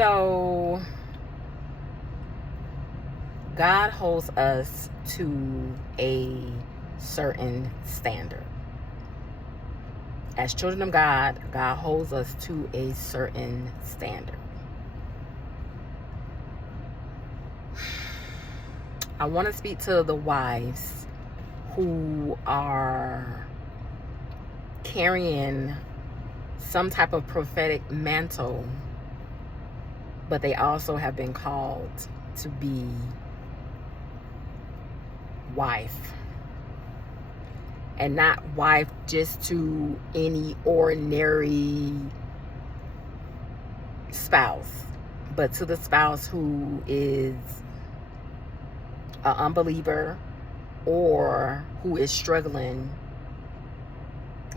So God holds us to a certain standard. As children of God, God holds us to a certain standard. I want to speak to the wives who are carrying some type of prophetic mantle, but they also have been called to be wife. And not wife just to any ordinary spouse, but to the spouse who is an unbeliever or who is struggling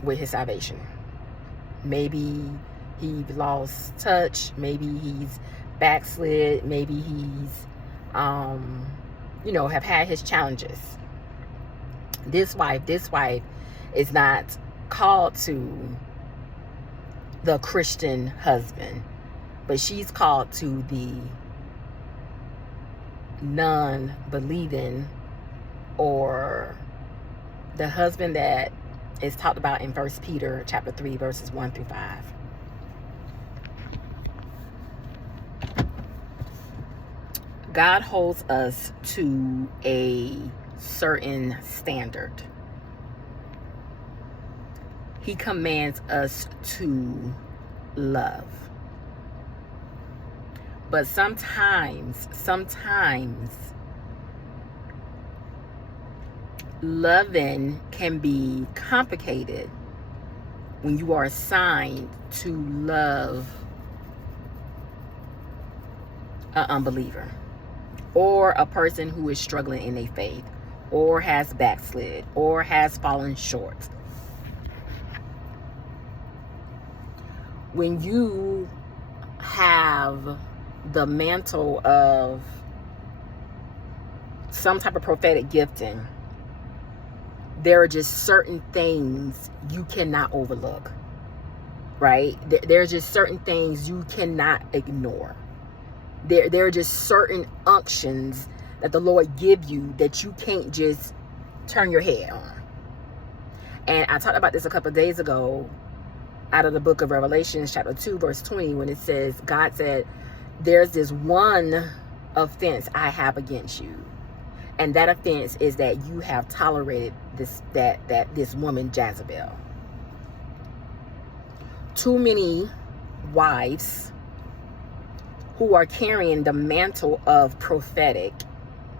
with his salvation. Maybe he lost touch, maybe he's backslid, maybe he's have had his challenges. This wife is not called to the Christian husband, but she's called to the non-believing, or the husband that is talked about in 1 Peter chapter 3 verses 1 through 5. God holds us to a certain standard. He commands us to love. But sometimes loving can be complicated when you are assigned to love an unbeliever, or a person who is struggling in their faith, or has backslid, or has fallen short. When you have the mantle of some type of prophetic gifting, there are just certain things you cannot overlook, right? There are just certain things you cannot ignore. There are just certain unctions that the Lord give you that you can't just turn your head on. And I talked about this a couple of days ago out of the book of Revelation, chapter 2, verse 20, when it says, God said, there's this one offense I have against you. And that offense is that you have tolerated this woman Jezebel. Too many wives who are carrying the mantle of prophetic,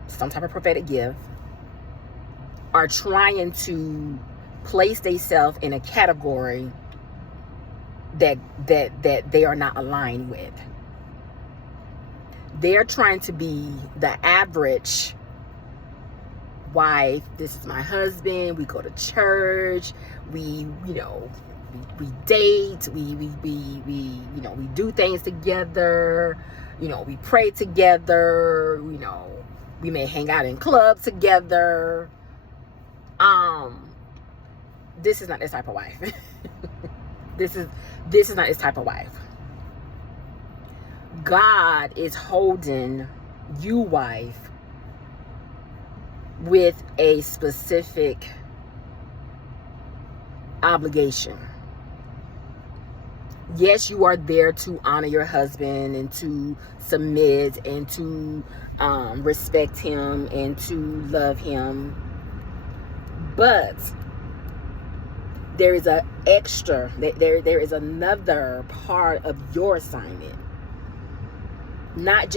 some type of prophetic gift, are trying to place themselves in a category that they are not aligned with. They're trying to be the average wife. This is my husband. We go to church. We date. We do things together. We pray together. We may hang out in clubs together. This is not this type of wife. This is not this type of wife. God is holding you, wife, with a specific obligation. Yes, you are there to honor your husband and to submit and to respect him and to love him. But there is there is another part of your assignment. Not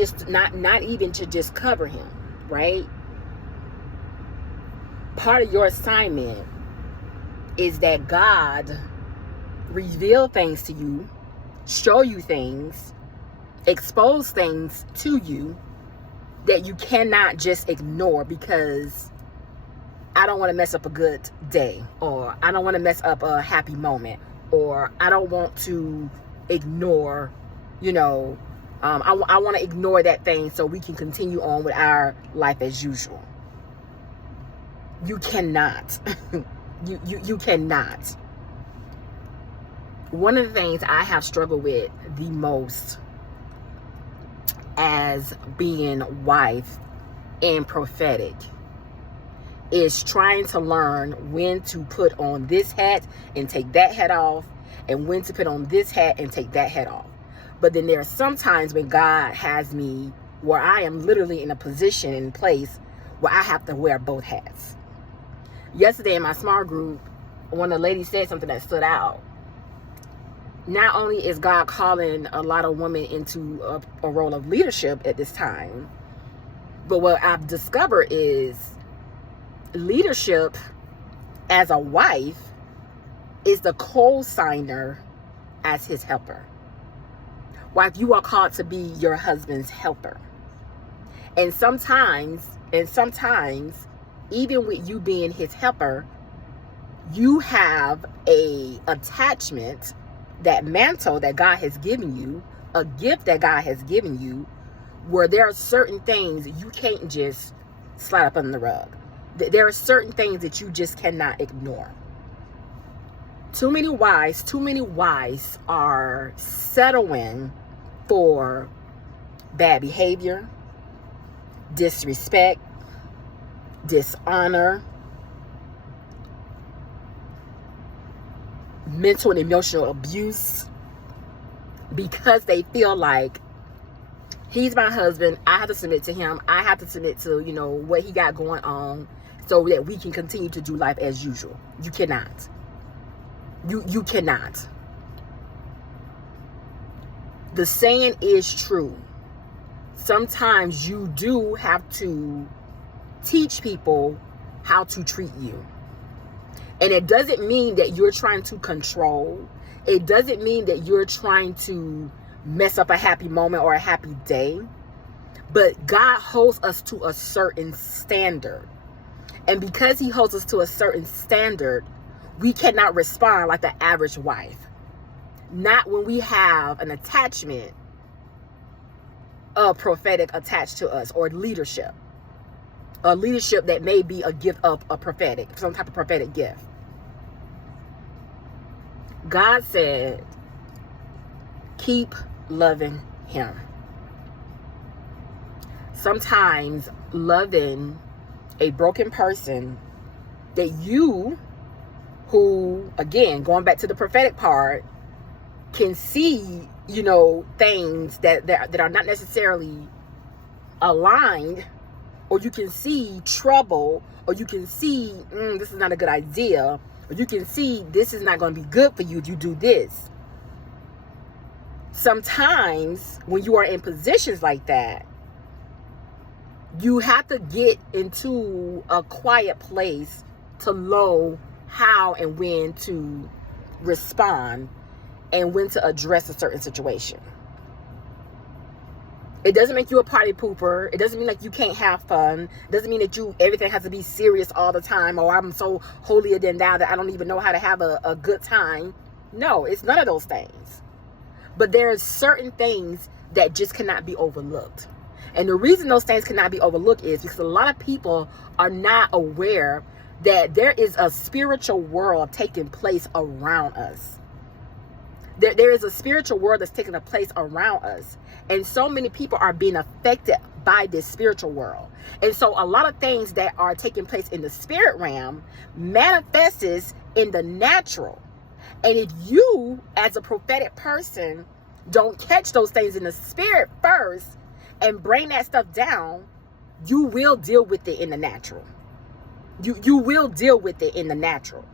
even to just cover him, right? Part of your assignment is that God reveal things to you, show you things, expose things to you that you cannot just ignore because I don't want to mess up a good day, or I don't want to mess up a happy moment, or I don't want to ignore, I want to ignore that thing so we can continue on with our life as usual. You cannot. you cannot. One of the things I have struggled with the most as being wife in prophetic is trying to learn when to put on this hat and take that hat off, and when to put on this hat and take that hat off. But then there are some times when God has me where I am literally in a position, in place where I have to wear both hats. Yesterday in my small group, one of the ladies said something that stood out. Not only is God calling a lot of women into a role of leadership at this time, but what I've discovered is leadership as a wife is the co-signer as his helper. Wife, you are called to be your husband's helper. And sometimes, even with you being his helper, you have a attachment, that mantle that God has given you, a gift that God has given you, where there are certain things you can't just slide up under the rug. There are certain things that you just cannot ignore. Too many wives are settling for bad behavior, disrespect, dishonor, mental and emotional abuse, because they feel like he's my husband, I have to submit to him, I have to submit to, what he got going on, so that we can continue to do life as usual. You cannot. You cannot. The saying is true. Sometimes you do have to teach people how to treat you. And it doesn't mean that you're trying to control. It doesn't mean that you're trying to mess up a happy moment or a happy day. But God holds us to a certain standard. And because he holds us to a certain standard, we cannot respond like the average wife. Not when we have an attachment of prophetic attached to us, or leadership. A leadership that may be a gift of a prophetic, some type of prophetic gift. God said, keep loving him. Sometimes loving a broken person that you, who, again, going back to the prophetic part, can see, things that are not necessarily aligned, or you can see trouble, or you can see this is not a good idea, or you can see this is not going to be good for you if you do this. Sometimes when you are in positions like that, you have to get into a quiet place to know how and when to respond and when to address a certain situation. It doesn't make you a party pooper. It doesn't mean like you can't have fun. It doesn't mean that everything has to be serious all the time, or I'm so holier than thou that I don't even know how to have a good time. No, it's none of those things. But there are certain things that just cannot be overlooked. And the reason those things cannot be overlooked is because a lot of people are not aware that there is a spiritual world taking place around us. There is a spiritual world that's taking place around us. And so many people are being affected by this spiritual world. And so a lot of things that are taking place in the spirit realm manifests in the natural. And if you, as a prophetic person, don't catch those things in the spirit first and bring that stuff down, you will deal with it in the natural. You will deal with it in the natural.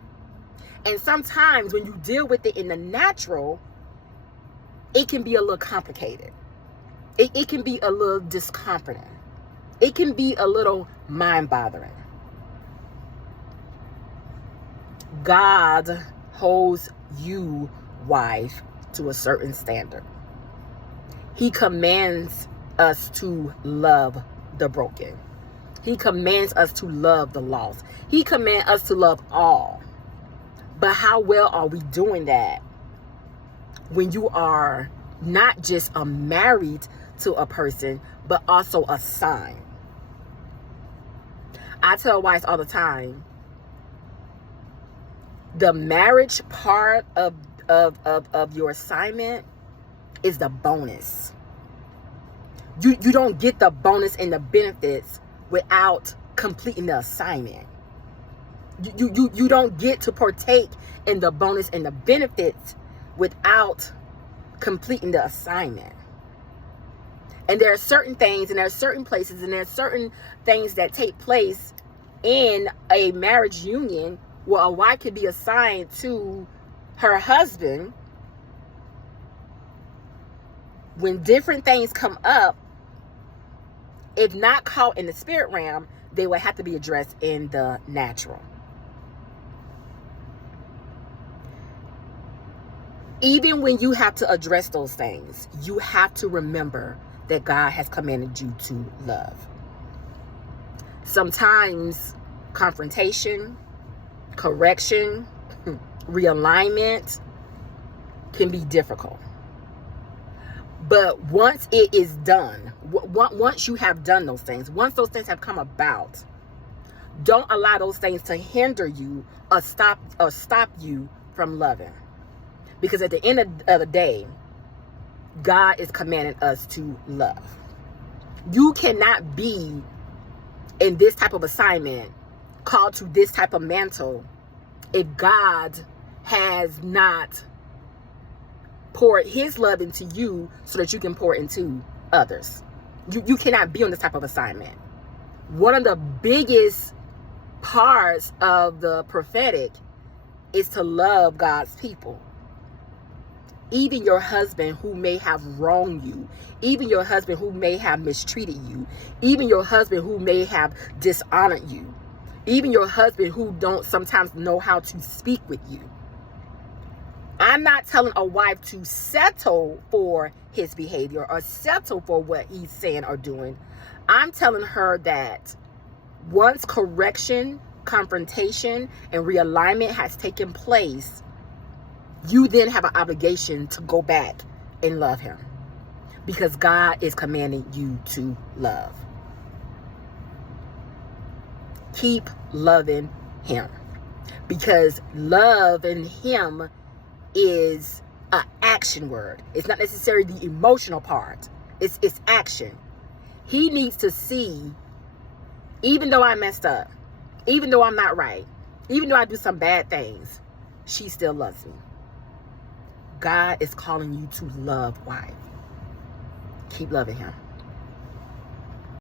And sometimes when you deal with it in the natural, it can be a little complicated. It can be a little discomforting. It can be a little mind-bothering. God holds you, wife, to a certain standard. He commands us to love the broken. He commands us to love the lost. He commands us to love all. But how well are we doing that when you are not just married to a person, but also a sign? I tell wives all the time, the marriage part of your assignment is the bonus. You don't get the bonus and the benefits without completing the assignment. You don't get to partake in the bonus and the benefits without completing the assignment. And there are certain things, and there are certain places, and there are certain things that take place in a marriage union where a wife could be assigned to her husband. When different things come up, if not caught in the spirit realm, they will have to be addressed in the natural. Even when you have to address those things, you have to remember that God has commanded you to love. Sometimes confrontation, correction, realignment can be difficult. But once it is done, once you have done those things, once those things have come about, don't allow those things to hinder you or stop you from loving. Because at the end of the day, God is commanding us to love. You cannot be in this type of assignment, called to this type of mantle, if God has not poured his love into you so that you can pour into others. You cannot be on this type of assignment. One of the biggest parts of the prophetic is to love God's people. Even your husband who may have wronged you, even your husband who may have mistreated you, even your husband who may have dishonored you, even your husband who don't sometimes know how to speak with you. I'm not telling a wife to settle for his behavior or settle for what he's saying or doing. I'm telling her that once correction, confrontation, and realignment has taken place, you then have an obligation to go back and love him, because God is commanding you to love. Keep loving him, because loving him is an action word. It's not necessarily the emotional part. It's action. He needs to see, even though I messed up, even though I'm not right, even though I do some bad things, she still loves me. God is calling you to love wife. Keep loving him.